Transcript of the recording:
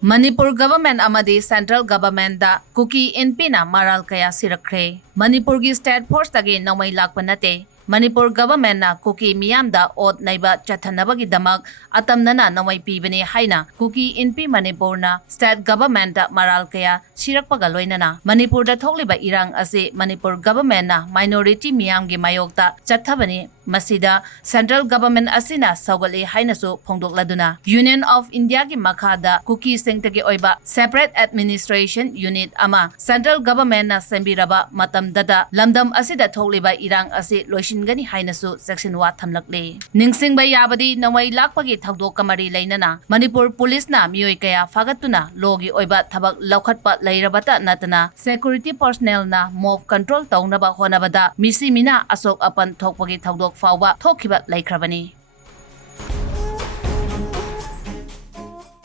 Manipur government Amadi central government da Kuki Inpi na Maral kaya Sirakhre. Manipur gi state force tagi namay lakpa nate. Manipur government na Kuki miyamda ot naiba chathanabagi damak atamnana namay pibani haina Kuki Inpi Manipur na state government da Maral kaya sirakpaga loinana. Manipur da thokliba irang ase Manipur government na minority miyamgi mayokta chathabani masida central government asina sawgali hainasu phongdokladuna. Union of India gi makhada Kuki sengtagi oiba separate administration unit ama central government na sembiraba matamdada lamdam asida thokliba irang ase loisingani hainasu section 1 thamlakle. Ningsingba yabadi nawai lakpagi thakdok kamari lainana Manipur police na miyoi kaya fagatuna logi oiba thabak laukhatpa lairabata natana security personnel na mob control taunaba honabada misi mina asok apan thokpagi thakdok fawba thokhiba laikhrabani.